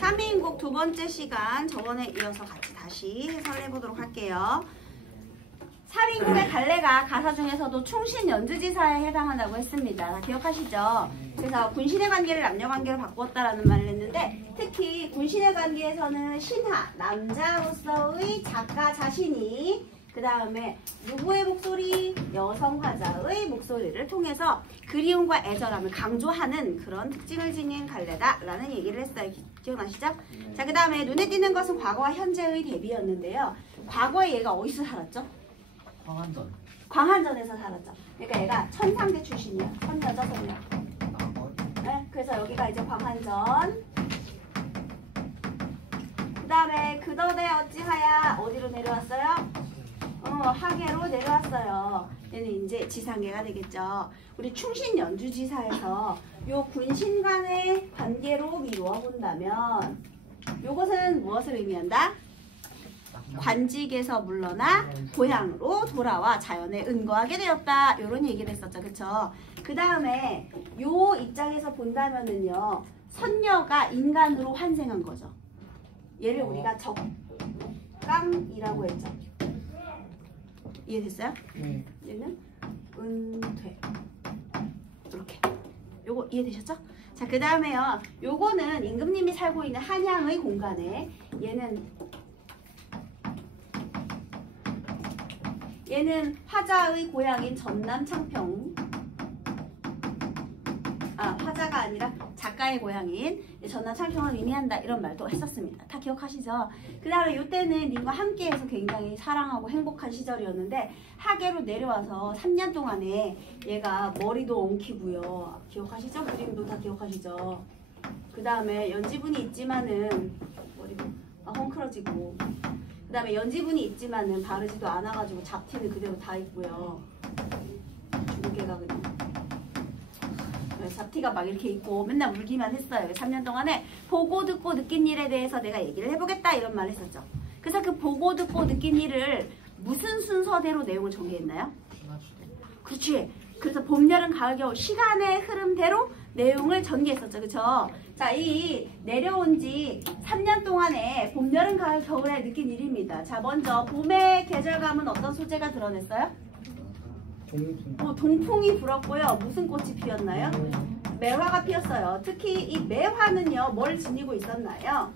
3인국 두 번째 시간 저번에 이어서 같이 다시 해설해 보도록 할게요. 3인국의 갈래가 가사 중에서도 충신 연주지사에 해당한다고 했습니다. 다 기억하시죠? 그래서 군신의 관계를 남녀 관계로 바꾸었다라는 말을 했는데 특히 군신의 관계에서는 신하, 남자로서의 작가 자신이 그 다음에 누구의 목소리? 여성 화자의 목소리를 통해서 그리움과 애절함을 강조하는 그런 특징을 지닌 갈래다라는 얘기를 했어요. 기억나시죠? 자, 그 다음에 눈에 띄는 것은 과거와 현재의 대비였는데요. 과거에 얘가 어디서 살았죠? 광안전. 광안전에서 살았죠. 그러니까 얘가 천상대 출신이에요. 선녀죠, 선녀. 네, 그래서 여기가 이제 광안전. 그 다음에 그더대 어찌하야 어디로 내려왔어요? 하계로 내려왔어요. 얘는 이제 지상계가 되겠죠. 우리 충신 연주지사에서 요 군신 간의 관계로 미루어 본다면 요것은 무엇을 의미한다? 관직에서 물러나 고향으로 돌아와 자연에 은거하게 되었다. 이런 얘기를 했었죠. 그쵸? 그 다음에 요 입장에서 본다면은요. 선녀가 인간으로 환생한 거죠. 얘를 우리가 적강이라고 했죠. 이해됐어요? 얘는 은퇴. 이렇게. 요거 이해되셨죠? 자, 그 다음에요. 요거는 임금님이 살고 있는 한양의 공간에 얘는 화자의 고향인 전남 창평. 화자가 아니라 작가의 고향인 전남 창평을 의미한다. 이런 말도 했었습니다. 다 기억하시죠? 그 다음에 이때는 님과 함께해서 굉장히 사랑하고 행복한 시절이었는데 하계로 내려와서 3년 동안에 얘가 머리도 엉키고요. 기억하시죠? 그림도 다 기억하시죠? 그 다음에 연지분이 있지만은 머리도 헝클어지고 그 다음에 연지분이 있지만은 바르지도 않아가지고 잡티는 그대로 다 있고요. 주근깨가 그냥 잡티가 막 이렇게 있고 맨날 울기만 했어요. 3년 동안에 보고 듣고 느낀 일에 대해서 내가 얘기를 해보겠다 이런 말을 했었죠. 그래서 그 보고 듣고 느낀 일을 무슨 순서대로 내용을 전개했나요? 그렇지. 그래서 봄, 여름, 가을, 겨울 시간의 흐름대로 내용을 전개했었죠. 그쵸? 자, 이 내려온 지 3년 동안에 봄, 여름, 가을, 겨울에 느낀 일입니다. 자, 먼저 봄의 계절감은 어떤 소재가 드러냈어요? 동풍이 불었고요. 무슨 꽃이 피었나요? 매화가 피었어요. 특히 이 매화는요. 뭘 지니고 있었나요?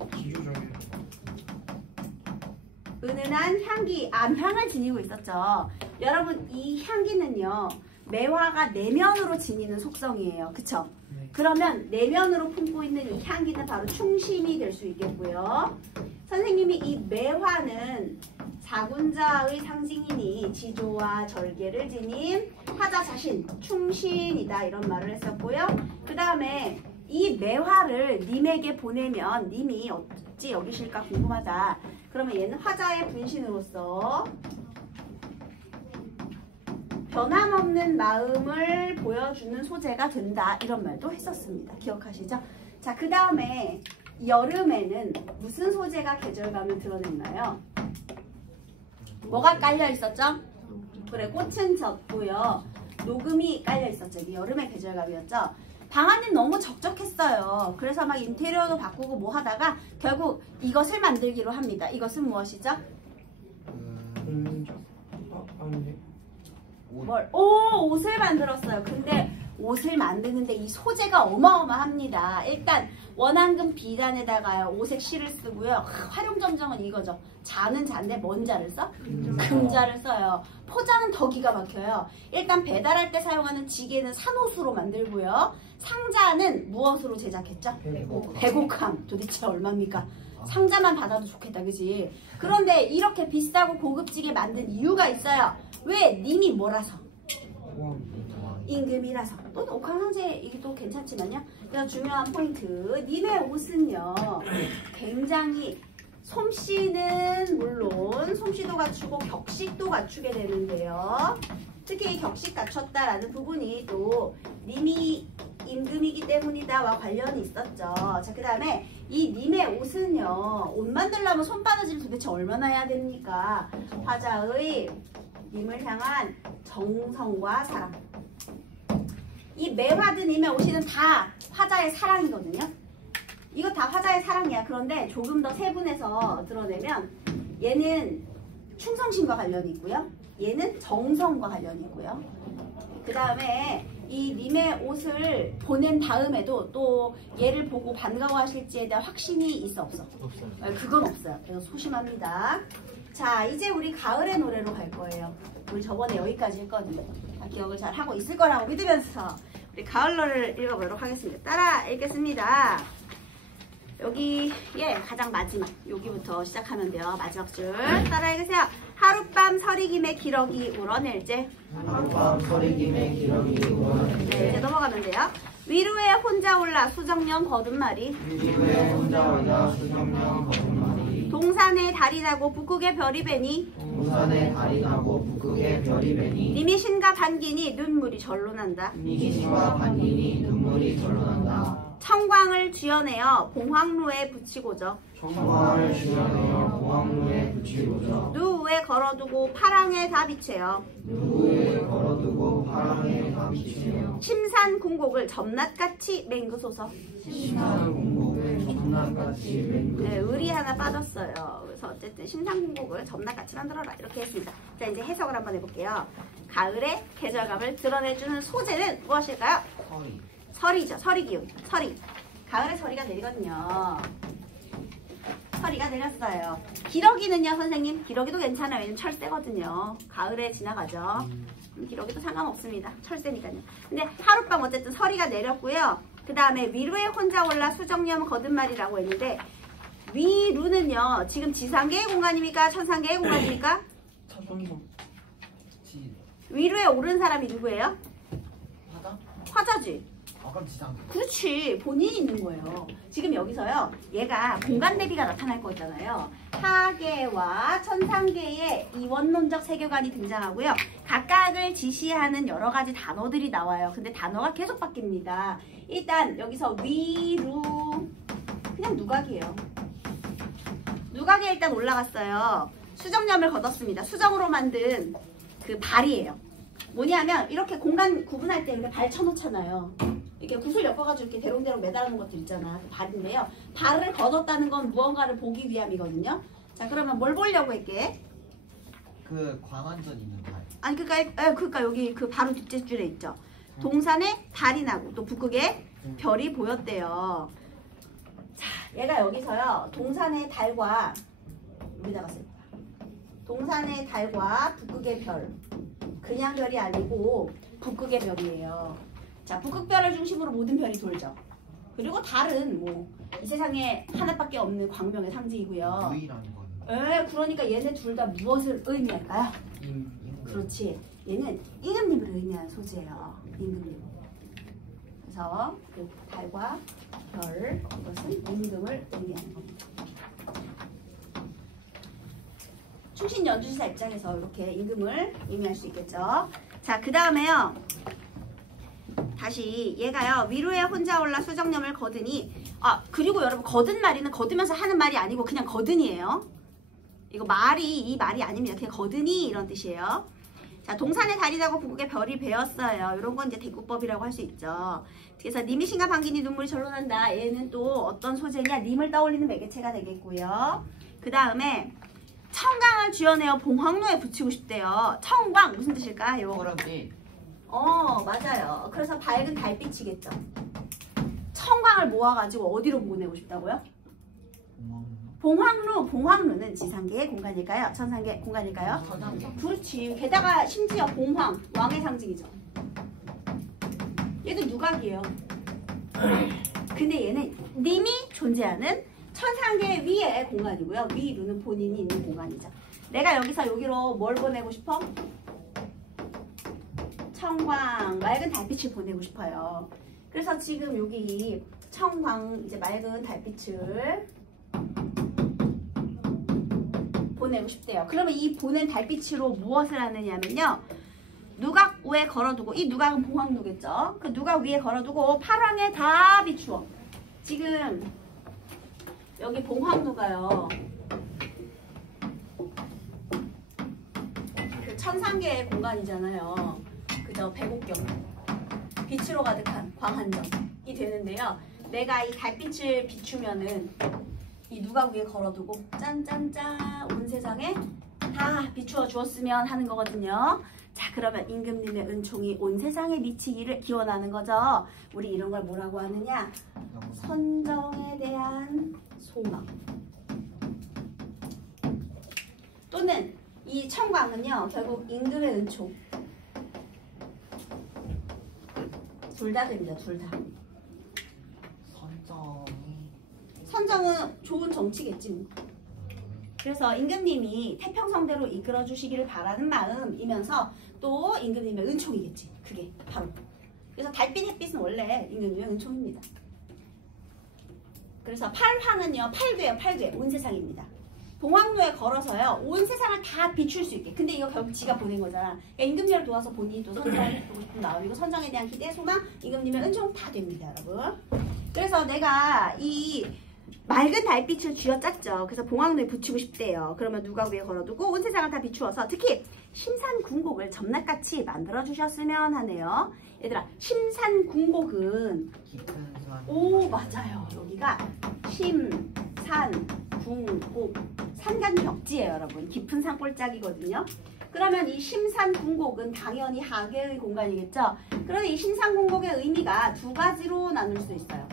은은한 향기, 암향을 지니고 있었죠. 여러분 이 향기는요. 매화가 내면으로 지니는 속성이에요. 그쵸? 그러면 내면으로 품고 있는 이 향기는 바로 충신이 될 수 있겠고요. 선생님이 이 매화는 사군자의 상징이니 지조와 절개를 지닌 화자 자신, 충신이다 이런 말을 했었고요. 그 다음에 이 매화를 님에게 보내면 님이 어찌 여기실까 궁금하다. 그러면 얘는 화자의 분신으로서 변함없는 마음을 보여주는 소재가 된다 이런 말도 했었습니다. 기억하시죠? 자, 그 다음에 여름에는 무슨 소재가 계절감을 드러냈나요? 뭐가 깔려 있었죠? 그래, 꽃은 졌고요. 녹음이 깔려 있었죠. 이게 여름의 계절감이었죠. 방안님 너무 적적했어요. 그래서 막 인테리어도 바꾸고 뭐 하다가 결국 이것을 만들기로 합니다. 이것은 무엇이죠? 옷을 만들었어요. 근데 옷을 만드는데 이 소재가 어마어마합니다. 일단 원앙금 비단에다가요 오색 실을 쓰고요. 활용점정은 이거죠. 자는 잔데 뭔 자를 써? 금자를 써요. 포장은 더 기가 막혀요. 일단 배달할 때 사용하는 지게는 산옷으로 만들고요. 상자는 무엇으로 제작했죠? 백옥함. 도대체 얼마입니까? 상자만 받아도 좋겠다, 그지? 그런데 이렇게 비싸고 고급지게 만든 이유가 있어요. 왜? 님이 뭐라서? 임금이라서. 또 옥황상제 이게 또 괜찮지만요. 그래서 중요한 포인트. 님의 옷은요. 굉장히 솜씨는 물론 솜씨도 갖추고 격식도 갖추게 되는데요. 특히 이 격식 갖췄다라는 부분이 또 님이 임금이기 때문이다와 관련이 있었죠. 자, 그 다음에 이 님의 옷은요. 옷 만들려면 손바느질 도대체 얼마나 해야 됩니까? 화자의 님을 향한 정성과 사랑. 이 매화드님의 옷이는 다 화자의 사랑이거든요. 이거 다 화자의 사랑이야. 그런데 조금 더 세분해서 드러내면 얘는 충성심과 관련이 있고요. 얘는 정성과 관련이 있고요. 그 다음에 이 님의 옷을 보낸 다음에도 또 얘를 보고 반가워하실지에 대한 확신이 있어 없어? 없어요. 그건 없어요. 그래서 소심합니다. 자, 이제 우리 가을의 노래로 갈 거예요. 우리 저번에 여기까지 했거든요. 기억을 잘 하고 있을 거라고 믿으면서 우리 가을 노래를 읽어보도록 하겠습니다. 따라 읽겠습니다. 여기에 가장 마지막 여기부터 시작하면 돼요. 마지막 줄 따라 읽으세요. 하룻밤 서리김에 기러기 울어낼제. 하룻밤 서리김에 기러기 울어낼제. 네, 이제 넘어가면 돼요. 위로에 혼자 올라 수정령 거둔말이. 위로에 혼자 올라 수정령 거둔말이. 동산에 달이 나고 북극에 별이 배니. 동산에 달이 나고 북극에 별이 배니. 님이 신과 반기니 눈물이 절로 난다. 님이 신과 반기니 눈물이 절로 난다. 청광을 쥐어내어 봉황루에 붙이고저. 청광을 쥐어내어 봉황루에 붙이고저. 누에 걸어두고 파랑에 다 비채요. 누에 걸어두고 파랑에 다 비추며. 심산 궁곡을 점낫같이 맹그소서. 심산 궁곡을 점낫같이 맹그. 네, 을이 하나 빠졌어요. 그래서 어쨌든 심산 궁곡을 점낫같이 만들어라 이렇게 했습니다. 자, 이제 해석을 한번 해볼게요. 가을의 계절감을 드러내주는 소재는 무엇일까요? 서리. 서리죠. 서리 기운. 서리. 가을에 서리가 내리거든요. 서리가 내렸어요. 기러기는요, 선생님? 기러기도 괜찮아요. 왜냐면 철새거든요. 가을에 지나가죠. 기러기도 상관없습니다. 철새니까요. 근데 하룻밤 어쨌든 서리가 내렸고요. 그 다음에 위루에 혼자 올라 수정염 거듭말이라고 했는데 위루는요, 지금 지상계의 공간입니까? 천상계의 공간입니까? 위루에 오른 사람이 누구예요? 화자지. 그렇지. 본인이 있는 거예요. 지금 여기서요. 얘가 공간 대비가 나타날 거 있잖아요. 하계와 천상계의 이원론적 세계관이 등장하고요. 각각을 지시하는 여러 가지 단어들이 나와요. 근데 단어가 계속 바뀝니다. 일단 여기서 위루 그냥 누각이에요. 누각에 일단 올라갔어요. 수정염을 걷었습니다. 수정으로 만든 그 발이에요. 뭐냐면 이렇게 공간 구분할 때 이렇게 발 쳐놓잖아요. 이렇게 구슬 엮어가지고 이렇게 대롱대롱 매달아놓은 것들 있잖아. 발인데요. 발을 걷었다는 건 무언가를 보기 위함이거든요. 자, 그러면 뭘 보려고 했게? 그 광안전 있는 달. 아니 그러니까 여기 그 바로 뒷째 줄에 있죠. 동산에 달이 나고 또 북극에 별이 보였대요. 자, 얘가 여기서요. 동산의 달과 여기다가 쓸 거야. 동산의 달과 북극의 별. 그냥 별이 아니고 북극의 별이에요. 자, 북극별을 중심으로 모든 별이 돌죠. 그리고 달은 뭐 이 세상에 하나밖에 없는 광명의 상징이고요. 유일한 건. 그러니까 얘네 둘 다 무엇을 의미할까요? 그렇지. 얘는 임금님을 의미하는 소재예요. 임금님. 그래서 그 달과 별 이것은 임금을 의미하는 겁니다. 충신 연주지사 입장에서 이렇게 임금을 의미할 수 있겠죠. 자, 그 다음에요. 다시 얘가요. 위로에 혼자 올라 수정염을 거드니 그리고 여러분 거든 말이는 거두면서 하는 말이 아니고 그냥 거든이에요. 이거 말이 이 말이 아닙니다. 그냥 거드니 이런 뜻이에요. 자, 동산에 달이 나고 북극에 별이 배었어요. 이런 건 이제 대구법이라고 할 수 있죠. 그래서 님이 신과 반기니 눈물이 절로 난다. 얘는 또 어떤 소재냐? 님을 떠올리는 매개체가 되겠고요. 그 다음에 청광을 쥐어내어 봉황루에 붙이고 싶대요. 청광 무슨 뜻일까요? 호랑이. 맞아요. 그래서 밝은 달빛이겠죠. 청광을 모아가지고 어디로 보내고 싶다고요? 봉황루는 지상계의 공간일까요? 천상계의 공간일까요? 그렇지. 게다가 심지어 봉황, 왕의 상징이죠. 얘도 누각이에요. 근데 얘는 님이 존재하는 천상계 위의 공간이고요. 위루는 본인이 있는 공간이죠. 내가 여기서 여기로 뭘 보내고 싶어? 청광, 맑은 달빛을 보내고 싶어요. 그래서 지금 여기 청광, 이제 맑은 달빛을 보내고 싶대요. 그러면 이 보낸 달빛으로 무엇을 하느냐면요. 누각 위에 걸어두고, 이 누각은 봉황루겠죠. 그 누각 위에 걸어두고 파랑에 다 비추어. 지금 여기 봉황루가요. 그 천상계의 공간이잖아요. 그죠? 백옥경. 빛으로 가득한 광한정이 되는데요. 내가 이 달빛을 비추면은 이 누각 위에 걸어두고 짠짠짠 온 세상에 다 비추어 주었으면 하는 거거든요. 자, 그러면 임금님의 은총이 온 세상에 미치기를 기원하는 거죠. 우리 이런 걸 뭐라고 하느냐? 선정에 대한 소망. 또는 이 청광은요, 결국 임금의 은총. 둘 다 됩니다. 둘 다. 선정은 좋은 정치겠지 뭐. 그래서 임금님이 태평성대로 이끌어 주시기를 바라는 마음이면서 또 임금님의 은총이겠지. 그게 바로. 그래서 달빛 햇빛은 원래 임금님의 은총입니다. 그래서 팔화는요, 팔괘예요. 팔괘. 온 세상입니다. 봉황로에 걸어서요, 온 세상을 다 비출 수 있게. 근데 이거 결국 지가 보낸 거잖아. 그러니까 임금님을 도와서 본인이 또 선정을 보고 싶은 마음이고, 선정에 대한 기대, 소망, 임금님의 은총 다 됩니다, 여러분. 그래서 내가 이 맑은 달빛을 쥐어짰죠. 그래서 봉황로에 붙이고 싶대요. 그러면 누가 위에 걸어두고 온 세상을 다 비추어서 특히 심산궁곡을 점락같이 만들어주셨으면 하네요. 얘들아, 심산궁곡은 오, 맞아요. 여기가 심산궁곡 산간벽지예요, 여러분. 깊은 산골짜기거든요. 그러면 이 심산궁곡은 당연히 하계의 공간이겠죠. 그런데 이 심산궁곡의 의미가 두 가지로 나눌 수 있어요.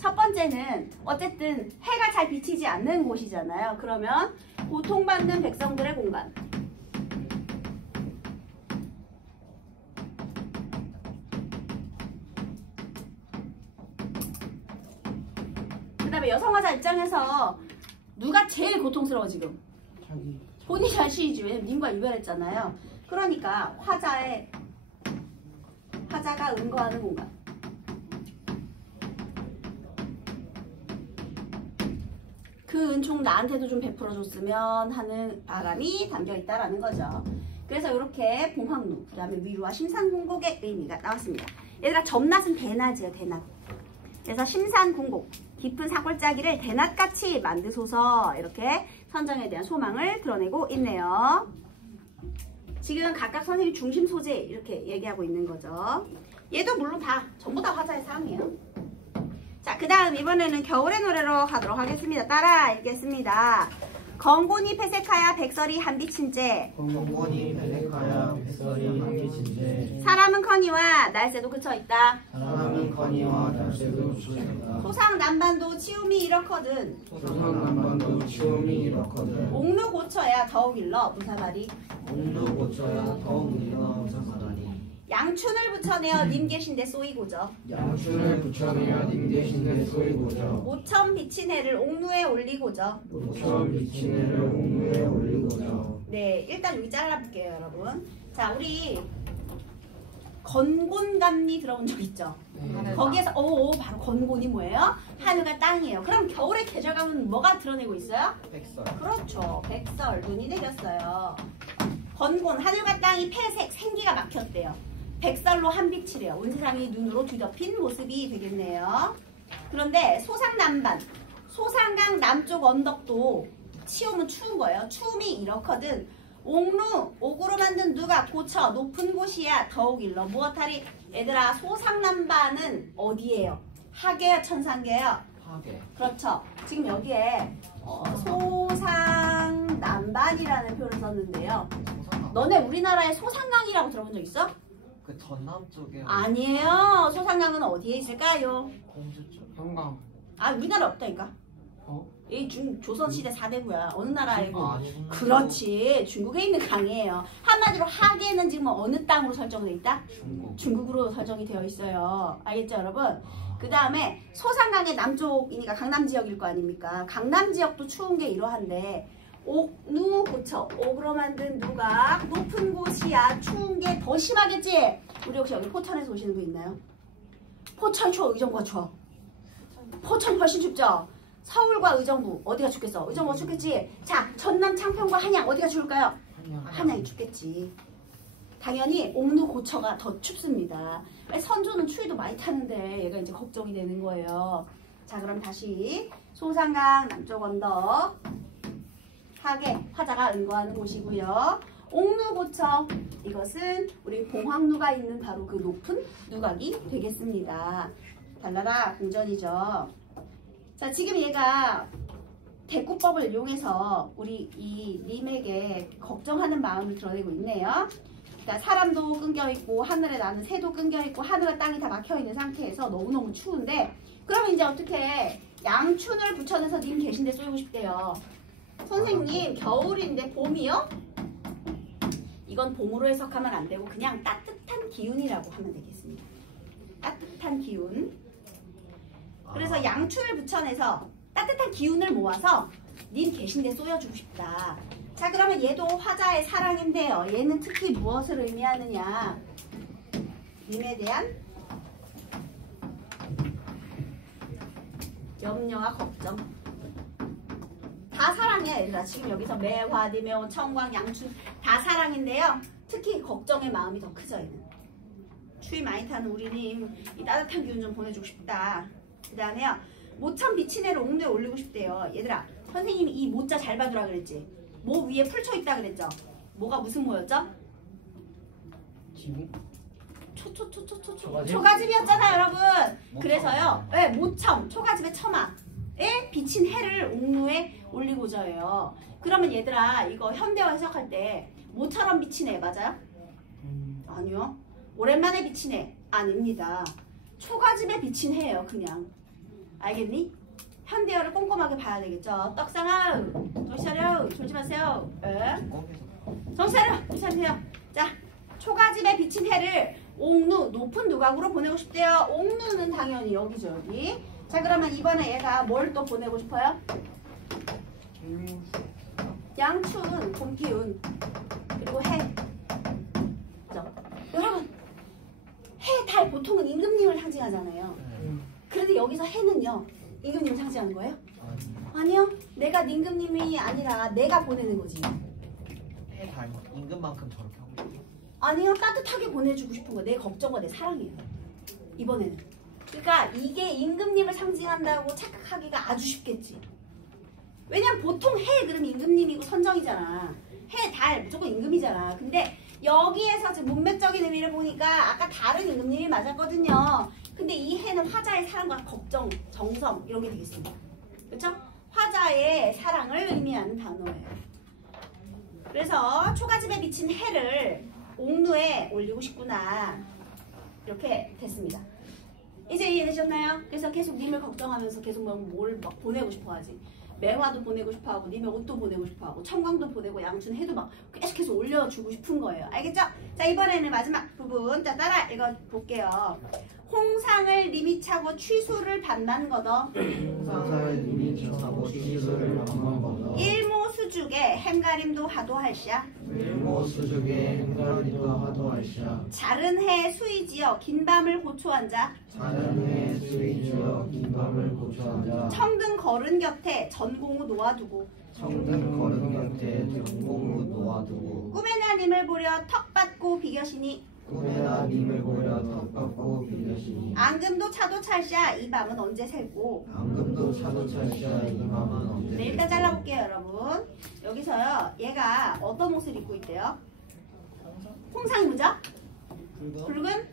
첫 번째는 어쨌든 해가 잘 비치지 않는 곳이잖아요. 그러면 고통받는 백성들의 공간. 그 다음에 여성화자 입장에서 누가 제일 고통스러워 지금? 본인 자신이지. 왜냐면 님과 유별했잖아요. 그러니까 화자가 은거하는 공간. 그 은총 나한테도 좀 베풀어줬으면 하는 바람이 담겨있다라는 거죠. 그래서 이렇게 봉황루, 그 다음에 위루와 심산궁곡의 의미가 나왔습니다. 얘들아, 점낫은 대낮이에요, 대낮. 그래서 심산궁곡, 깊은 산골짜기를 대낮같이 만드소서, 이렇게 선정에 대한 소망을 드러내고 있네요. 지금 각각 선생님 중심 소재 이렇게 얘기하고 있는 거죠. 얘도 물론 다 전부 다 화자의 사항이에요. 자, 그 다음 이번에는 겨울의 노래로 가도록 하겠습니다. 따라 읽겠습니다. 건곤이 패색하여 백설이 한빛인제. 건곤이 패색하여 백설이 한빛인제. 사람은커니와 날새도 그쳐있다. 사람은커니와 날새도 그쳐있다. 소상난반도 치움이 이렇거든. 소상난반도 치움이 이렇거든. 옥루 고쳐야 더욱 일러 무사발이. 옥루 고쳐야 더욱 일러 무사발이. 양춘을 붙여내어 님 계신데 쏘이고저. 양춘을 붙여내어 님 계신데 쏘이고저. 모천 비친 해를 옥루에 올리고저. 모천 비친 해를 옥루에 올리고저. 네, 일단 여기 잘라볼게요, 여러분. 자, 우리 건곤감리 들어본 적 있죠? 네. 거기에서 바로 건곤이 뭐예요? 하늘과 땅이에요. 그럼 겨울의 계절감은 뭐가 드러내고 있어요? 백설. 그렇죠. 백설, 눈이 내렸어요. 건곤, 하늘과 땅이 폐색, 생기가 막혔대요. 백설로 한빛이래요. 온 세상이 눈으로 뒤덮인 모습이 되겠네요. 그런데 소상남반, 소상강 남쪽 언덕도 치움은 추운 거예요. 추움이 이렇거든. 옥루, 옥으로 만든 누가 고쳐 높은 곳이야 더욱 일러 무엇하리. 얘들아, 소상남반은 어디예요? 하계야 천상계요? 하계. 그렇죠. 지금 여기에 소상남반이라는 표현을 썼는데요. 너네 우리나라에 소상강이라고 들어본 적 있어? 그 전남 쪽에. 아니에요. 소상강은 어디에 있을까요? 공주 쪽. 형광. 아, 우리나라 없다니까. 이 조선시대 4대구야. 어느 나라에 그렇지. 중국에 있는 강이에요. 한마디로 하계는 지금 어느 땅으로 설정되어 있다? 중국으로 설정이 되어 있어요. 알겠죠, 여러분? 그 다음에 소상강의 남쪽이니까 강남 지역일 거 아닙니까? 강남 지역도 추운 게 이러한데 옥누 고쳐, 옥으로 만든 누각, 높은 곳이야. 추운 게 더 심하겠지? 우리 혹시 여기 포천에서 오시는 분 있나요? 포천 추워, 의정부가 추워. 포천 훨씬 춥죠? 서울과 의정부 어디가 춥겠어? 의정부가 춥겠지? 자, 전남 창평과 한양 어디가 추울까요? 한양이 춥겠지. 당연히 옥누 고처가 더 춥습니다. 선조는 추위도 많이 타는데 얘가 이제 걱정이 되는 거예요. 자, 그럼 다시 소상강 남쪽 언덕 하계 화자가 은거하는 곳이고요. 옥누고청, 이것은 우리 봉황루가 있는 바로 그 높은 누각이 되겠습니다. 달라라 궁전이죠. 자, 지금 얘가 대꾸법을 이용해서 우리 이 님에게 걱정하는 마음을 드러내고 있네요. 그러니까 사람도 끊겨있고 하늘에 나는 새도 끊겨있고 하늘과 땅이 다 막혀있는 상태에서 너무너무 추운데 그러면 이제 어떻게 양춘을 붙여내서 님 계신데 쏘이고 싶대요. 선생님 겨울인데 봄이요? 이건 봄으로 해석하면 안 되고 그냥 따뜻한 기운이라고 하면 되겠습니다. 따뜻한 기운. 그래서 양춘을 붙여내서 따뜻한 기운을 모아서 님 계신데 쏘여주고 싶다. 자, 그러면 얘도 화자의 사랑인데요. 얘는 특히 무엇을 의미하느냐? 님에 대한 염려와 걱정. 다 사랑이야, 얘들아. 지금 여기서 매화, 니매원, 청광, 양춘 다 사랑인데요. 특히 걱정의 마음이 더 크죠, 얘는. 추위 많이 타는 우리님 이 따뜻한 기운 좀 보내주고 싶다. 그 다음에요. 모천 비친 해를 옥류에 올리고 싶대요. 얘들아, 선생님이 이 모자 잘 봐두라 그랬지? 모 위에 풀 쳐 있다 그랬죠? 뭐가 무슨 모였죠? 지금? 초가집이었잖아요, 여러분. 그래서요, 네, 모청, 초가집의 처마에 비친 해를 옥류에 올리고자 해요. 그러면 얘들아, 이거 현대화 해석할 때 모처럼 비친 해 맞아요? 아니요. 오랜만에 비친 해 아닙니다. 초가집에 비친 해예요, 그냥. 알겠니? 현대어를 꼼꼼하게 봐야 되겠죠. 떡상아, 정신 차려, 졸지 마세요. 정신 차려, 정신 차리세요. 자, 초가집에 비친 해를 옥류, 높은 누각으로 보내고 싶대요. 옥류는 당연히 여기죠, 여기. 자, 그러면 이번에 얘가 뭘 또 보내고 싶어요? 양춘, 봄기운, 그리고 해. 그죠? 여러분, 해, 달 보통은 임금님을 상징하잖아요. 그런데 여기서 해는요, 임금님을 상징하는 거예요? 아니요. 내가 임금님이 아니라 내가 보내는 거지. 해, 달, 임금만큼 저렇게 하고 있어요? 아니요. 따뜻하게 보내주고 싶은 거. 내 걱정과 내 사랑이에요. 이번에는. 그러니까 이게 임금님을 상징한다고 착각하기가 아주 쉽겠지. 왜냐면 보통 해 그러면 임금님이고 선정이잖아. 해, 달 무조건 임금이잖아. 근데 여기에서 지금 문맥적인 의미를 보니까 아까 다른 임금님이 맞았거든요. 근데 이 해는 화자의 사랑과 걱정, 정성 이런 게 되겠습니다. 그렇죠? 화자의 사랑을 의미하는 단어예요. 그래서 초가집에 비친 해를 옥류에 올리고 싶구나. 이렇게 됐습니다. 이제 이해되셨나요? 그래서 계속 님을 걱정하면서 계속 뭘 막 보내고 싶어 하지. 매화도 보내고 싶어 하고 님의 옷도 보내고 싶어 하고 청광도 보내고 양춘 해도 막 계속해서 올려주고 싶은 거예요. 알겠죠? 자, 이번에는 마지막 부분. 자, 따라 읽어볼게요. 홍상을 님이 차고 취수를 반만 걷어 홍상을 님이 차고 취수를 반만 걷어 일모수죽에 햄가림도 하도할샤 일모수죽에 햄가림도 하도할샤 자른 해 수이지어 긴 밤을 고초한자 자른 해 수이지어 긴 밤을 고초한자 청등 거른 곁에 전공우 놓아두고 청등 거른 곁에 전공우 놓아두고 꿈에나 님을 보려 턱 받고 비겨시니 꿈에나 님을 보려 턱 받고 비벼시니 앙금도 차도 찰샤 이 밤은 언제 셀고 앙금도 차도 찰샤 이 밤은 언제 네, 일단 잘라볼게요, 여러분. 여기서요, 얘가 어떤 옷을 입고 있대요? 홍상이 뭐죠? 붉은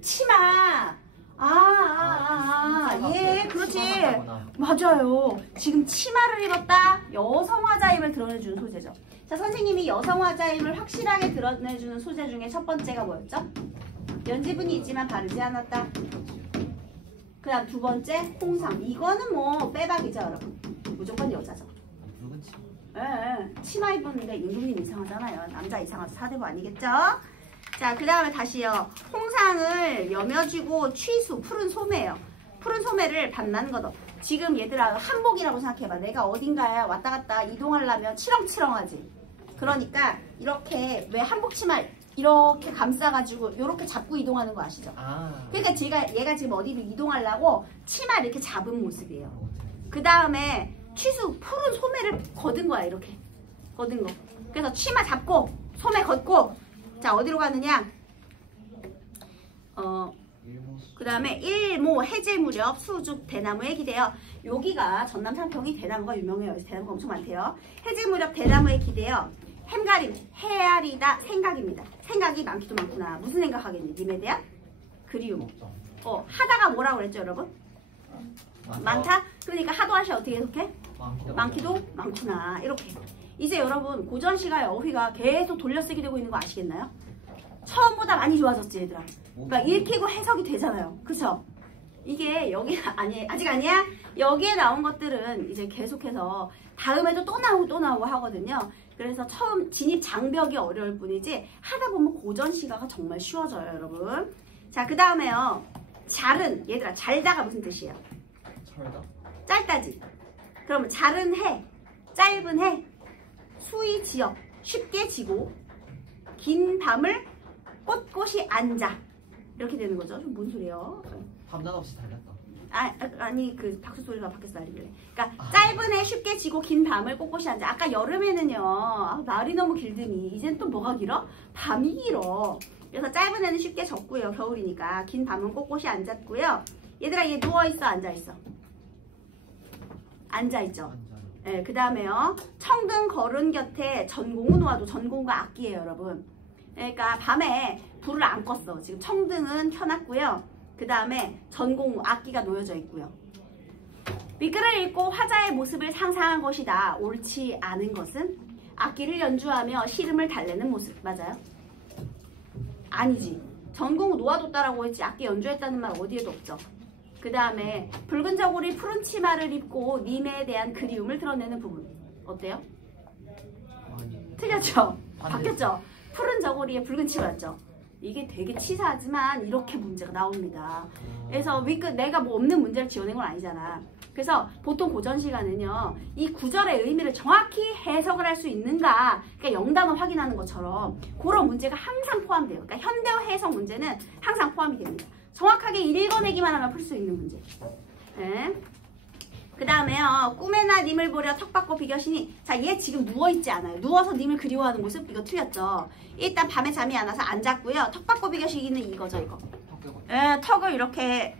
치마. 예, 그렇지. 맞아요. 지금 치마를 입었다. 여성 화자임을 드러내주는 소재죠. 자, 선생님이 여성 화자임을 확실하게 드러내주는 소재 중에 첫 번째가 뭐였죠? 연지분이 있지만 바르지 않았다. 그 다음 두 번째, 홍상. 이거는 뭐 빼박이죠, 여러분. 무조건 여자죠. 예, 치마 입었는데 임금님 이상하잖아요. 남자 이상하죠. 사대부 아니겠죠? 자, 그 다음에 다시요. 홍상을 여며쥐고 취수, 푸른 소매예요. 푸른 소매를 반만 걷어. 지금 얘들아 한복이라고 생각해봐. 내가 어딘가에 왔다 갔다 이동하려면 치렁치렁하지. 그러니까 이렇게 왜 한복 치마 이렇게 감싸가지고 이렇게 잡고 이동하는 거 아시죠? 그러니까 얘가 지금 어디를 이동하려고 치마 이렇게 잡은 모습이에요. 그 다음에 취수 푸른 소매를 걷은 거야. 이렇게 걷은 거. 그래서 치마 잡고 소매 걷고 자, 어디로 가느냐? 그 다음에 일모 해질 무렵 수죽 대나무에 기대어. 여기가 전남 상평이 대나무가 유명해요. 대나무가 엄청 많대요. 해질 무렵 대나무에 기대어 햄가림, 헤아리다 생각입니다. 생각이 많기도 많구나. 무슨 생각하겠니? 님에 대한 그리움. 하다가 뭐라고 그랬죠, 여러분? 많다? 그러니까 하도 하시 어떻게 해석해? 많기도 많구나. 이렇게. 이제 여러분 고전시가의 어휘가 계속 돌려쓰기 되고 있는 거 아시겠나요? 처음보다 많이 좋아졌지, 얘들아. 그러니까 읽히고 해석이 되잖아요. 그쵸? 이게 여기 아직 아니야? 여기에 나온 것들은 이제 계속해서 다음에도 또 나오고 하거든요. 그래서 처음 진입 장벽이 어려울 뿐이지 하다 보면 고전시가가 정말 쉬워져요, 여러분. 자, 그 다음에요. 잘은, 얘들아, 잘다가 무슨 뜻이에요? 짧다지. 그러면 잘은 해, 짧은 해, 수의 지역, 쉽게 지고, 긴 밤을 꼿꼿이 앉아. 이렇게 되는 거죠. 좀 뭔 소리예요? 밤낮 없이 달렸다. 아니 그 박수 소리가 밖에서 날리길래. 그러니까 짧은 해 쉽게 지고 긴 밤을 꼿꼿이 앉아. 아까 여름에는요 날이 너무 길더니 이젠 또 뭐가 길어? 밤이 길어. 그래서 짧은 해는 쉽게 졌고요. 겨울이니까. 긴 밤은 꼿꼿이 앉았고요. 얘들아, 얘 누워있어, 앉아있어? 앉아있죠. 네, 그 다음에요. 청등 거른 곁에 전공우 놓아도, 전공우가 악기예요, 여러분. 그러니까 밤에 불을 안 껐어. 지금 청등은 켜놨고요. 그 다음에 전공우, 악기가 놓여져 있고요. 미글을 읽고 화자의 모습을 상상한 것이다. 옳지 않은 것은 악기를 연주하며 시름을 달래는 모습. 맞아요? 아니지. 전공우 놓아뒀다라고 했지 악기 연주했다는 말 어디에도 없죠. 그 다음에 붉은 저고리 푸른 치마를 입고 님에 대한 그리움을 드러내는 부분. 어때요? 틀렸죠? 바뀌었죠? 푸른 저고리에 붉은 치마였죠? 이게 되게 치사하지만 이렇게 문제가 나옵니다. 그래서 내가 뭐 없는 문제를 지어낸 건 아니잖아. 그래서 보통 고전 시간은요, 이 구절의 의미를 정확히 해석을 할 수 있는가, 그러니까 영단어 확인하는 것처럼 그런 문제가 항상 포함돼요. 그러니까 현대어 해석 문제는 항상 포함이 됩니다. 정확하게 읽어내기만 하면 풀 수 있는 문제. 네. 그 다음에요. 꿈에나 님을 보려 턱받고 비겨시니. 자, 얘 지금 누워있지 않아요. 누워서 님을 그리워하는 모습. 이거 틀렸죠. 일단 밤에 잠이 안 와서 앉았고요. 턱받고 비겨시기는 이거죠, 이거. 예, 턱을 이렇게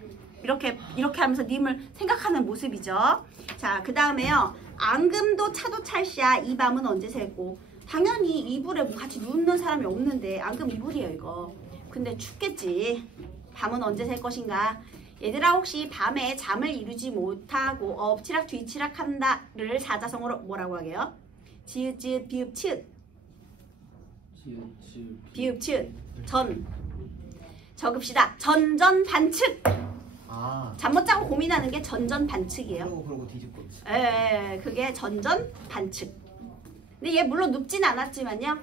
하면서 님을 생각하는 모습이죠. 자, 그 다음에요. 앙금도 차도 찰시야. 이 밤은 언제 셀고. 당연히 이불에 같이 눕는 사람이 없는데 앙금 이불이에요, 이거. 근데 춥겠지. 밤은 언제 셀 것인가. 얘들아, 혹시 밤에 잠을 이루지 못하고 엎치락 뒤치락 한다를 사자성어로 뭐라고 하게요? 지읒 지읒 비읍 치읒. 비읍 치읒. 전. 적읍시다. 전전 반측. 잠 못 자고 고민하는 게 전전 반측이에요. 그러고 뒤집고 있어. 예, 그게 전전 반측. 근데 얘 물론 눕진 않았지만요.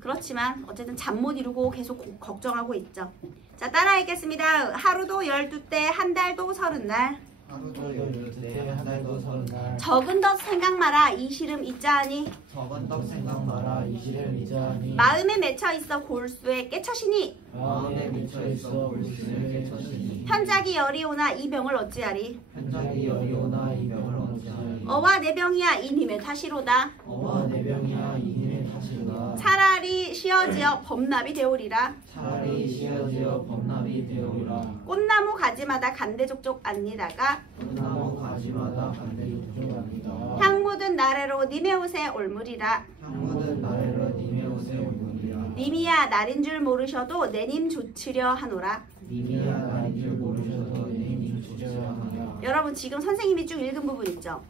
그렇지만 어쨌든 잠 못 이루고 계속 걱정하고 있죠. 자, 따라 읽겠습니다. 하루도 12때, 한 달도 30날. 하루도 12때, 한 달도 30날. 적은 덧 생각 마라, 이 시름 이자하니. 적은 덧 생각 마라, 이 시름 이자하니. 마음에 맺혀 있어 골수에 깨쳐시니. 마음에 맺혀 있어 골수에 깨쳐시니. 현작이 열이오나 이 병을 어찌하리. 현작이 열이오나 이 병을 어찌하리. 어와 내 병이야 이 님의 탓이로다. 어와 내 병이야 이 님의 탓이로다. 차라리 쉬어지어 범납이 되오리라. 차라리 쉬어지어 범납이 되오리라. 꽃나무 가지마다 간대족족 안니다가. 꽃나무 가지마다 간대족족 안니다. 향 묻은 나래로 님의 옷에 올무리라. 향 묻은 나래로 님의 옷에 올무리라. 님이야 날인 줄 모르셔도 내 님 조치려 하노라. 님이야 날인 줄 모르셔도 내 님 조치려 하노라. 여러분, 지금 선생님이 쭉 읽은 부분 있죠?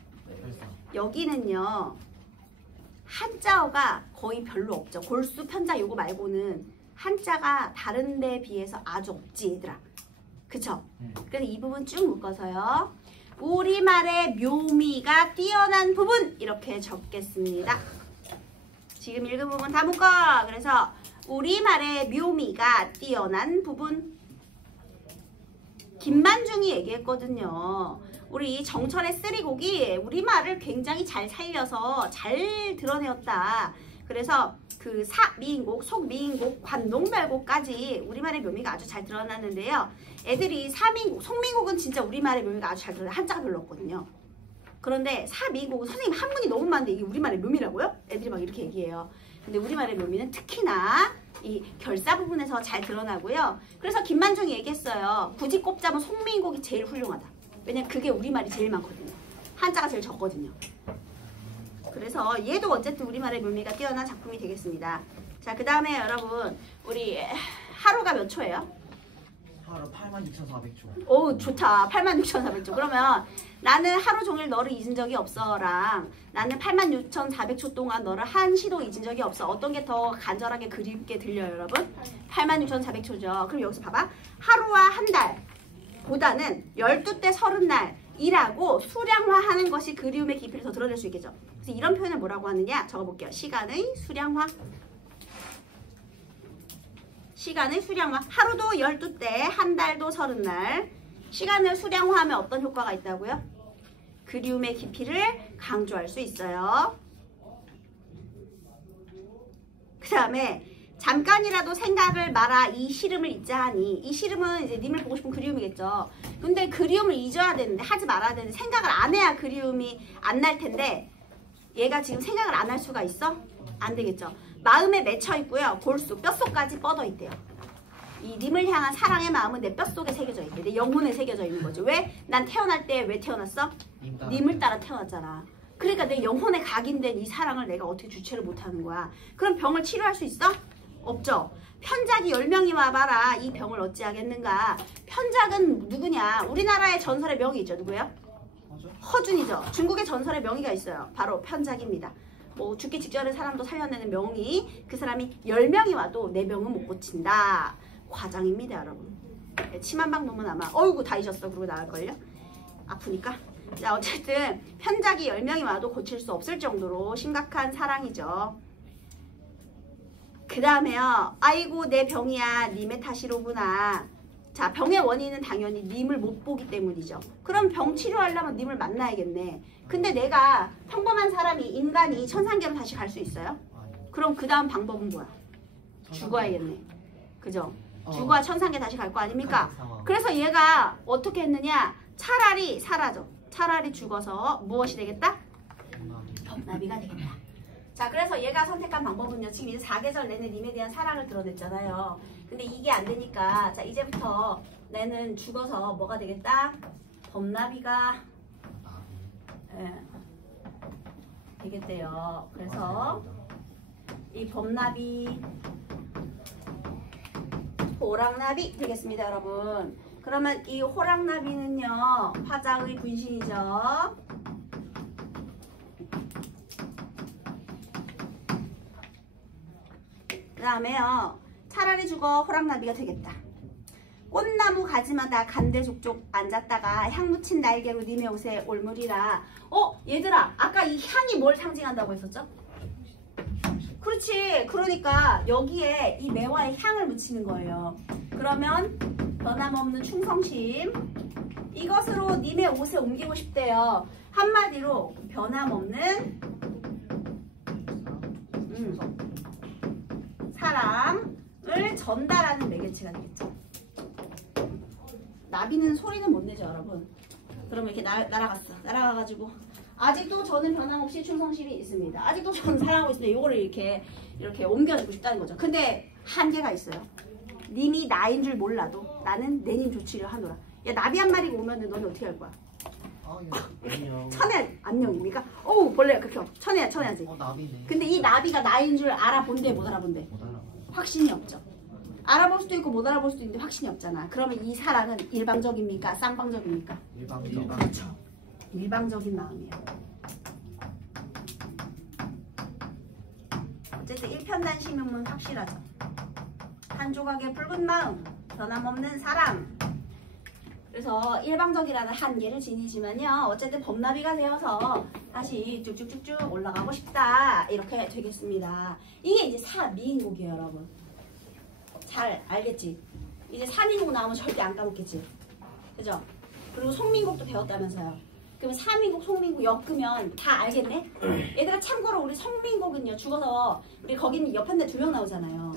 여기는요, 한자어가 거의 별로 없죠. 골수, 편자 요거 말고는 한자가 다른 데에 비해서 아주 없지, 얘들아. 그쵸? 그래서 이 부분 쭉 묶어서요. 우리말의 묘미가 뛰어난 부분 이렇게 적겠습니다. 지금 읽은 부분 다 묶어. 그래서 우리말의 묘미가 뛰어난 부분. 김만중이 얘기했거든요. 우리 정철의 쓰리곡이 우리말을 굉장히 잘 살려서 잘 드러내었다. 그래서 그 사미인곡, 속미인곡, 관농별곡까지 우리말의 묘미가 아주 잘 드러났는데요. 애들이 사미인곡, 속미인곡은 진짜 우리말의 묘미가 아주 잘 드러나, 한자가 별로 없거든요. 그런데 사미인곡은 선생님 한문이 너무 많은데 이게 우리말의 묘미라고요? 애들이 막 이렇게 얘기해요. 근데 우리말의 묘미는 특히나 이 결사 부분에서 잘 드러나고요. 그래서 김만중이 얘기했어요. 굳이 꼽자면 속미인곡이 제일 훌륭하다. 왜냐면 그게 우리말이 제일 많거든요. 한자가 제일 적거든요. 그래서 얘도 어쨌든 우리말의 묘미가 뛰어난 작품이 되겠습니다. 자, 그 다음에 여러분, 우리 하루가 몇 초예요? 하루 82,400초. 오 좋다. 86,400초. 그러면 나는 하루 종일 너를 잊은 적이 없어랑 나는 86,400초 동안 너를 한시도 잊은 적이 없어. 어떤 게 더 간절하게 그립게 들려요 여러분? 86,400초죠. 그럼 여기서 봐봐. 하루와 한 달보다는 12대 30날 일하고 수량화하는 것이 그리움의 깊이를 더 드러낼 수 있겠죠. 그래서 이런 표현을 뭐라고 하느냐 적어볼게요. 시간의 수량화. 시간의 수량화. 하루도 12대, 한 달도 30날. 시간을 수량화하면 어떤 효과가 있다고요? 그리움의 깊이를 강조할 수 있어요. 그 다음에 잠깐이라도 생각을 마라 이 시름을 잊자 하니. 이 시름은 이제 님을 보고 싶은 그리움이겠죠. 근데 그리움을 잊어야 되는데 하지 말아야 되는데 생각을 안 해야 그리움이 안 날 텐데 얘가 지금 생각을 안 할 수가 있어? 안 되겠죠. 마음에 맺혀 있고요. 골수, 뼛속까지 뻗어 있대요. 이 님을 향한 사랑의 마음은 내 뼛속에 새겨져 있대. 내 영혼에 새겨져 있는 거죠. 왜? 난 태어날 때 왜 태어났어? 님을 따라 태어났잖아. 그러니까 내 영혼에 각인된 이 사랑을 내가 어떻게 주체를 못하는 거야. 그럼 병을 치료할 수 있어? 없죠. 편작이 10명이 와봐라. 이 병을 어찌하겠는가. 편작은 누구냐? 우리나라의 전설의 명이 있죠. 누구예요? 허준이죠. 중국의 전설의 명의가 있어요. 바로 편작입니다. 뭐 죽기 직전에 사람도 살려내는 명의. 그 사람이 10명이 와도 내 병은 못 고친다. 과장입니다 여러분. 치만방 보면 아마 어이구 다 잊었어 그러고 나갈걸요. 아프니까. 자 어쨌든 편작이 10명이 와도 고칠 수 없을 정도로 심각한 사랑이죠. 그 다음에요. 아이고 내 병이야 님의 탓이로구나. 자 병의 원인은 당연히 님을 못 보기 때문이죠. 그럼 병 치료하려면 님을 만나야겠네. 근데 내가 평범한 사람이 인간이 천상계로 다시 갈 수 있어요? 그럼 그 다음 방법은 뭐야? 죽어야겠네. 그죠? 죽어야 천상계 다시 갈 거 아닙니까? 그래서 얘가 어떻게 했느냐? 차라리 사라져. 차라리 죽어서 무엇이 되겠다? 법나비가 되겠다. 자 그래서 얘가 선택한 방법은요. 지금 이제 4계절 내내 님에 대한 사랑을 드러냈잖아요. 근데 이게 안 되니까 자 이제부터 내는 죽어서 뭐가 되겠다? 법나비가 되겠대요. 그래서 이 법나비 호랑나비 되겠습니다 여러분. 그러면 이 호랑나비는요 화자의 분신이죠. 그 다음에요 차라리 죽어 호랑나비가 되겠다. 꽃나무 가지마다 간대족족 앉았다가 향 묻힌 날개로 님의 옷에 올무리라. 얘들아 아까 이 향이 뭘 상징한다고 했었죠? 그렇지. 그러니까 여기에 이 매화의 향을 묻히는 거예요. 그러면 변함없는 충성심 이것으로 님의 옷에 옮기고 싶대요. 한마디로 변함없는 사랑을 전달하는 매개체가 되겠죠. 나비는 소리는 못 내죠 여러분. 그러면 이렇게 날아갔어. 날아가가지고 아직도 저는 변함없이 충성심이 있습니다. 아직도 저는 사랑하고 있습니다. 요거를 이렇게 옮겨주고 싶다는 거죠. 근데 한계가 있어요. 님이 나인 줄 몰라도 나는 내 님 조치를 하노라. 야 나비 한 마리가 오면은 너는 어떻게 할 거야? 안녕. 천혜 안녕입니까? 어우 벌레야 극혐. 천혜야지. 나비네. 근데 이 나비가 나인 줄 알아본대 못 알아본대? 못 알아. 확신이 없죠. 알아볼 수도 있고 못 알아볼 수도 있는데 확신이 없잖아. 그러면 이 사랑은 일방적입니까? 쌍방적입니까? 일방적. 그렇죠. 일방적인 마음이에요. 어쨌든 일편단심은 확실하죠. 한 조각의 붉은 마음, 변함없는 사랑. 그래서 일방적이라는 한계를 지니지만요. 어쨌든 법나비가 되어서 다시 쭉쭉쭉쭉 올라가고 싶다. 이렇게 되겠습니다. 이게 이제 사미인곡이에요, 여러분. 잘 알겠지? 이제 사민곡 나오면 절대 안 까먹겠지? 그죠? 그리고 송민곡도 배웠다면서요. 그러면 사민곡, 송민곡 엮으면 다 알겠네? 얘들아 참고로 우리 송민곡은요. 죽어서 우리 거기는 옆판대 2명 나오잖아요.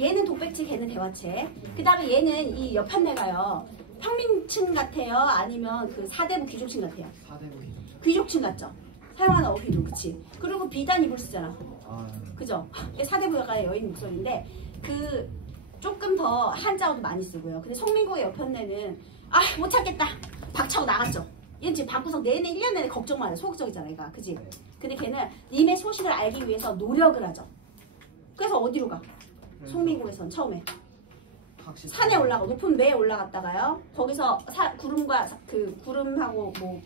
얘는 독백치, 걔는 대화체. 그 다음에 얘는 이 옆판대가요. 평민층 같아요? 아니면 그 사대부 귀족층 같아요? 사대부 귀족층 같죠? 사용하는 어휘도 그치? 그리고 비단 입을 쓰잖아. 그죠? 사대부가 여인 목소리인데 그 조금 더 한자어도 많이 쓰고요. 근데 송민국의 옆편내는 못 찾겠다. 박차고 나갔죠. 얘는 지금 방구석 내내 1년 내내 걱정만 해. 소극적이잖아 얘가. 그치? 근데 걔는 님의 소식을 알기 위해서 노력을 하죠. 그래서 어디로 가? 송민국에선 처음에 산에 올라가 높은 매에 올라갔다가요. 거기서 구름과 그 구름하고 뭐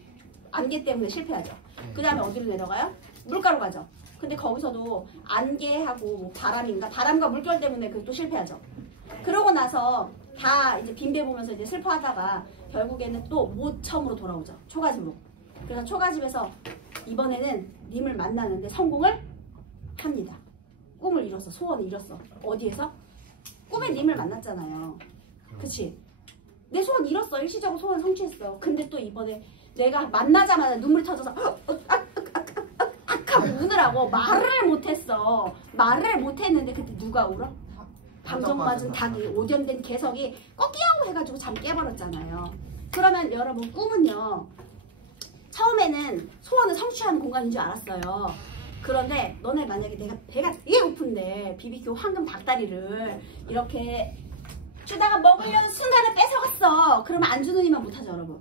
안개 때문에 실패하죠. 그 다음에 어디로 내려가요? 물가로 가죠. 근데 거기서도 안개하고 뭐 바람과 물결 때문에 그 또 실패하죠. 그러고 나서 다 이제 빈배 보면서 이제 슬퍼하다가 결국에는 또 모처음으로 돌아오죠. 초가집으로. 그래서 초가집에서 이번에는 님을 만나는데 성공을 합니다. 꿈을 이뤘어. 소원을 이뤘어. 어디에서? 꿈에 님을 만났잖아요. 그치? 내 소원 이뤘어. 일시적으로 소원 성취했어. 근데 또 이번에 내가 만나자마자 눈물이 터져서 하고 우느라고 말을 못했어. 말을 못했는데 그때 누가 울어? 방정 맞은 닭이 오염된 개석이 꺾이하고 해가지고 잠 깨버렸잖아요. 그러면 여러분 꿈은요. 처음에는 소원을 성취하는 공간인 줄 알았어요. 그런데 너네 만약에 내가 배가 되게 고픈데 BBQ 황금 닭다리를 이렇게 주다가 먹으려는 순간에 뺏어갔어. 그러면 안 주는 이만 못하죠 여러분.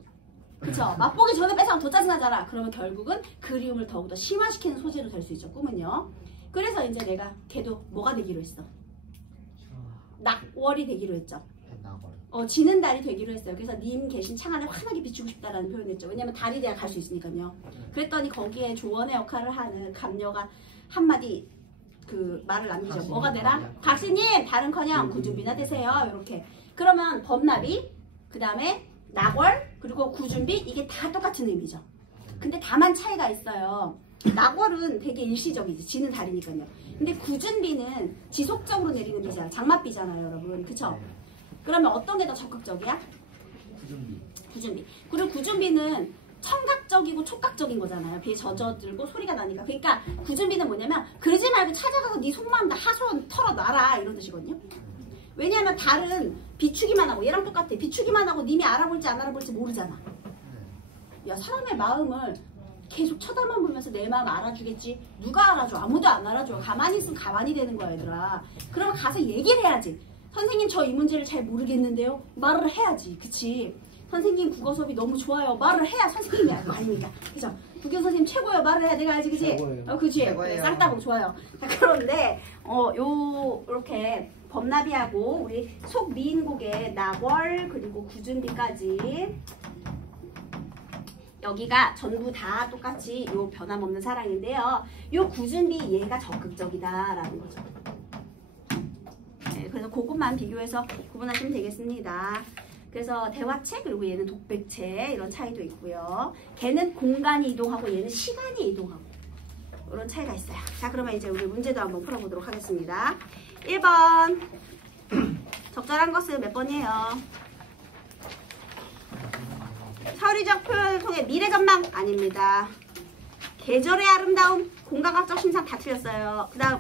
그쵸? 맛보기 전에 뺏어가면 더 짜증나잖아. 그러면 결국은 그리움을 더욱더 심화시키는 소재로 될 수 있죠. 꿈은요. 그래서 이제 내가 걔도 뭐가 되기로 했어? 낙월이 되기로 했죠. 지는 달이 되기로 했어요. 그래서 님 계신 창안을 환하게 비추고 싶다라는 표현을 했죠. 왜냐면 달이 돼야 갈 수 있으니까요. 그랬더니 거기에 조언의 역할을 하는 감녀가 한마디 그 말을 남기죠. 뭐가 되라? 각시님 달은커녕 구준비나 되세요. 이렇게. 그러면 범나비, 그 다음에 낙월, 그리고 구준비 이게 다 똑같은 의미죠. 근데 다만 차이가 있어요. 낙월은 되게 일시적이지. 지는 달이니까요. 근데 구준비는 지속적으로 내리는 비잖아요. 장맛비잖아요, 여러분. 그쵸? 그러면 어떤 게 더 적극적이야? 구준비. 그리고 구준비는 청각적이고 촉각적인 거잖아요. 비에 젖어들고 소리가 나니까. 그러니까 구준비는 뭐냐면 그러지 말고 찾아가서 네 속마음 다 하소연 털어놔라 이런 뜻이거든요. 왜냐하면 달은 비추기만 하고 얘랑 똑같아. 비추기만 하고 님이 알아볼지 안 알아볼지 모르잖아. 야 사람의 마음을 계속 쳐다만 보면서 내 마음 알아주겠지. 누가 알아줘? 아무도 안 알아줘. 가만히 있으면 가만히 되는 거야 얘들아. 그러면 가서 얘기를 해야지. 선생님 저 이 문제를 잘 모르겠는데요. 말을 해야지. 그치? 선생님 국어 수업이 너무 좋아요. 말을 해야 선생님이 알 거 아닙니까? 그죠? 국영 선생님 최고예요. 말을 해야 내가 알지 그치? 그치? 쌍따봉 좋아요. 자, 그런데 요렇게 범나비하고 우리 속미인곡의 낙월 그리고 구준비까지 여기가 전부 다 똑같이 요 변함없는 사랑인데요. 요 구준비 얘가 적극적이다라는 거죠. 네, 그래서 그것만 비교해서 구분하시면 되겠습니다. 그래서 대화체 그리고 얘는 독백체 이런 차이도 있고요. 걔는 공간이 이동하고 얘는 시간이 이동하고 이런 차이가 있어요. 자 그러면 이제 우리 문제도 한번 풀어보도록 하겠습니다. 1번 적절한 것은 몇 번이에요? 서리적 표현을 통해 미래 전망 아닙니다. 계절의 아름다움, 공간학적 심상 다 틀렸어요. 그 다음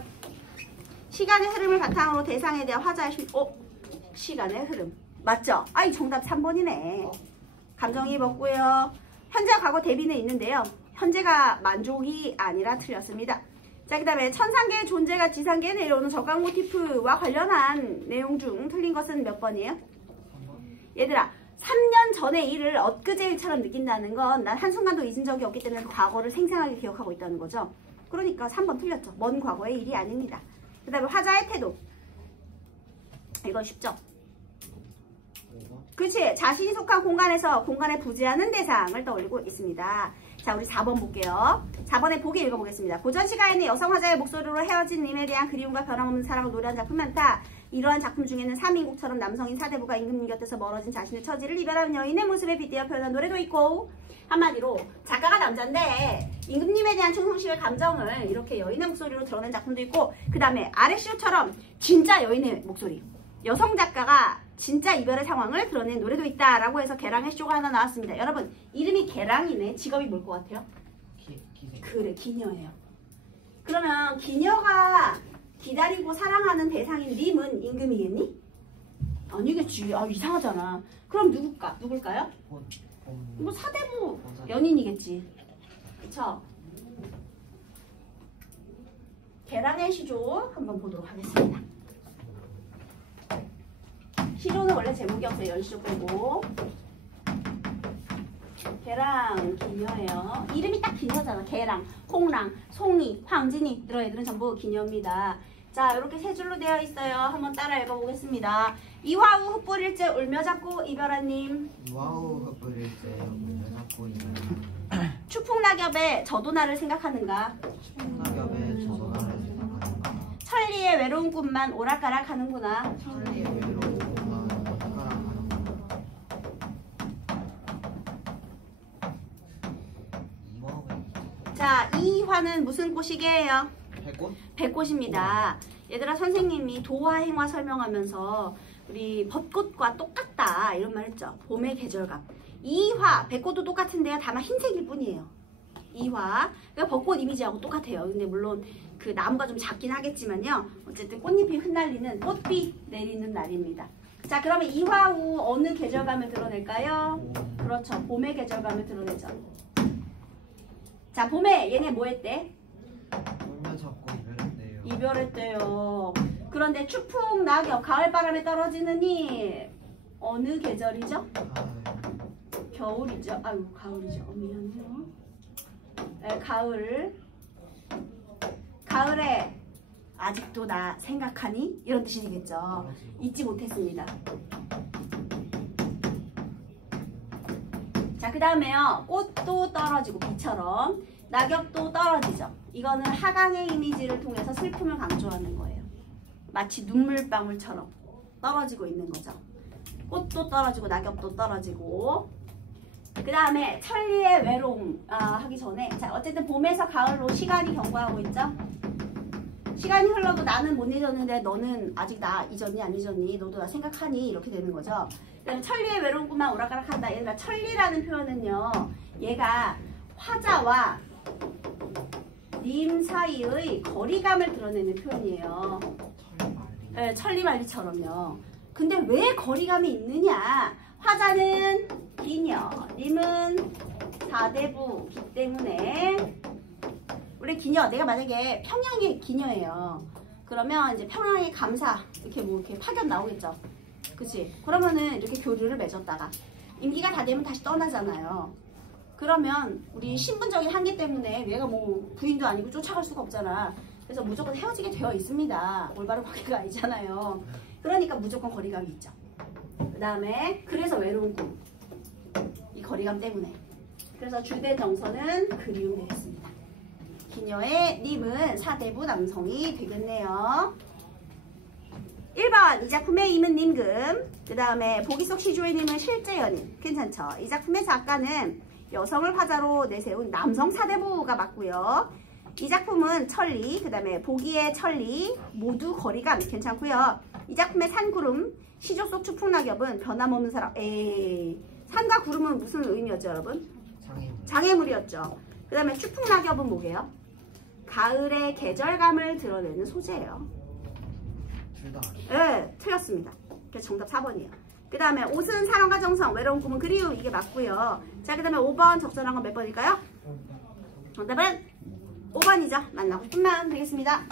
시간의 흐름을 바탕으로 대상에 대한 화자의 시간의 흐름 맞죠? 아이 정답 3번이네. 감정이입 없고요. 현재와 과거 대비는 있는데요. 현재가 만족이 아니라 틀렸습니다. 자, 그 다음에 천상계의 존재가 지상계에 내려오는 저강 모티프와 관련한 내용 중 틀린 것은 몇 번이에요? 얘들아 3년 전의 일을 엊그제 일처럼 느낀다는 건 난 한순간도 잊은 적이 없기 때문에 과거를 생생하게 기억하고 있다는 거죠. 그러니까 3번 틀렸죠. 먼 과거의 일이 아닙니다. 그 다음에 화자의 태도 이건 쉽죠. 그치? 자신이 속한 공간에서 공간에 부재하는 대상을 떠올리고 있습니다. 자, 우리 4번 볼게요. 4번의 보기 읽어보겠습니다. 고전 시가에는 여성 화자의 목소리로 헤어진 님에 대한 그리움과 변함없는 사랑을 노래한 작품 많다. 이러한 작품 중에는 삼인국처럼 남성인 사대부가 임금님 곁에서 멀어진 자신의 처지를 이별하는 여인의 모습에 빗대어 표현한 노래도 있고 한마디로 작가가 남자인데 임금님에 대한 충성심의 감정을 이렇게 여인의 목소리로 드러낸 작품도 있고 그 다음에 아레시오처럼 진짜 여인의 목소리 여성 작가가 진짜 이별의 상황을 드러낸 노래도 있다라고 해서 개랑의 쇼가 하나 나왔습니다. 여러분 이름이 개랑이네. 직업이 뭘 것 같아요? 그래 기녀예요. 그러면 기녀가 기다리고 사랑하는 대상인 님은 임금이겠니? 아니겠지. 아 이상하잖아. 그럼 누굴까요? 뭐 사대부 연인이겠지. 그쵸? 개랑의 시조 한번 보도록 하겠습니다. 시조는 원래 제목이 없어요. 연시조 빼고. 개랑 기녀예요. 이름이 딱 기녀잖아. 개랑, 홍랑, 송이, 황진이 이런 애들은 전부 기녀입니다. 자, 이렇게 세 줄로 되어 있어요. 한번 따라 읽어보겠습니다. 이화우 흩뿌릴째 울며 잡고 이별하님. 와우 헛부릴새 울며 잡고 이별하니. 추풍낙엽에 저도 나를 생각하는가. 추풍낙엽에 저도 나를 생각하는가. 천리의 외로운 꿈만 오락가락 하는구나. 천리의 외로운 꿈만 오락가락 하는가. 자, 이화는 무슨 꽃이게요? 해꽃? 백꽃입니다. 얘들아, 선생님이 도화 행화 설명하면서 우리 벚꽃과 똑같다 이런 말 했죠. 봄의 계절감. 이화, 백꽃도 똑같은데요. 다만 흰색일 뿐이에요. 이화. 그러니까 벚꽃 이미지하고 똑같아요. 근데 물론 그 나무가 좀 작긴 하겠지만요. 어쨌든 꽃잎이 흩날리는 꽃비 내리는 날입니다. 자, 그러면 이화 후 어느 계절감을 드러낼까요? 그렇죠. 봄의 계절감을 드러내죠. 자, 봄에 얘네 뭐 했대? 울며 잡고 이별했대요. 이별했대요. 그런데 추풍 낙엽 가을바람에 떨어지는 잎 어느 계절이죠? 겨울이죠. 아유, 가을이죠. 미안해요. 네, 가을에 아직도 나 생각하니? 이런 뜻이 되겠죠. 잊지 못했습니다. 자, 그 다음에요. 꽃도 떨어지고 비처럼 낙엽도 떨어지죠. 이거는 하강의 이미지를 통해서 슬픔을 강조하는 거예요. 마치 눈물방울처럼 떨어지고 있는 거죠. 꽃도 떨어지고 낙엽도 떨어지고. 그 다음에 천리의 외로움 하기 전에, 자, 어쨌든 봄에서 가을로 시간이 경과하고 있죠. 시간이 흘러도 나는 못 잊었는데 너는 아직 나 잊었니 안 잊었니? 너도 나 생각하니? 이렇게 되는 거죠. 그다음에 천리의 외로운 꿈만 오락가락한다. 얘들아, 천리라는 표현은요, 얘가 화자와 님 사이의 거리감을 드러내는 표현이에요. 네, 천리말리처럼요. 근데 왜 거리감이 있느냐? 화자는 기녀, 님은 사대부기 때문에. 우리 기녀, 내가 만약에 평양의 기녀예요. 그러면 이제 평양의 감사, 이렇게 뭐 이렇게 파견 나오겠죠. 그치? 그러면은 이렇게 교류를 맺었다가 임기가 다 되면 다시 떠나잖아요. 그러면 우리 신분적인 한계 때문에 얘가 뭐 부인도 아니고 쫓아갈 수가 없잖아. 그래서 무조건 헤어지게 되어 있습니다. 올바른 관계가 아니잖아요. 그러니까 무조건 거리감이 있죠. 그 다음에 그래서 외로운 꿈. 이 거리감 때문에. 그래서 주된 정서는 그리움 되겠습니다. 기녀의 님은 사대부 남성이 되겠네요. 1번 이 작품의 임은 님금. 그 다음에 보기 속 시조의 님은 실제 연인. 괜찮죠? 이 작품의 작가는 여성을 화자로 내세운 남성 사대부가 맞고요. 이 작품은 천리, 그 다음에 보기의 천리, 모두 거리감 괜찮고요. 이 작품의 산구름, 시조 속 추풍낙엽은 변함없는 사랑. 산과 구름은 무슨 의미였죠, 여러분? 장애물이었죠. 그 다음에 추풍낙엽은 뭐게요? 가을의 계절감을 드러내는 소재예요. 둘 다 아니에요. 네, 틀렸습니다. 그래서 정답 4번이에요. 그 다음에 옷은 사랑과 정성, 외로운 꿈은 그리움. 이게 맞고요. 자, 그 다음에 5번 적절한 건 몇 번일까요? 정답은 5번이죠. 만나고 싶은 마음 되겠습니다.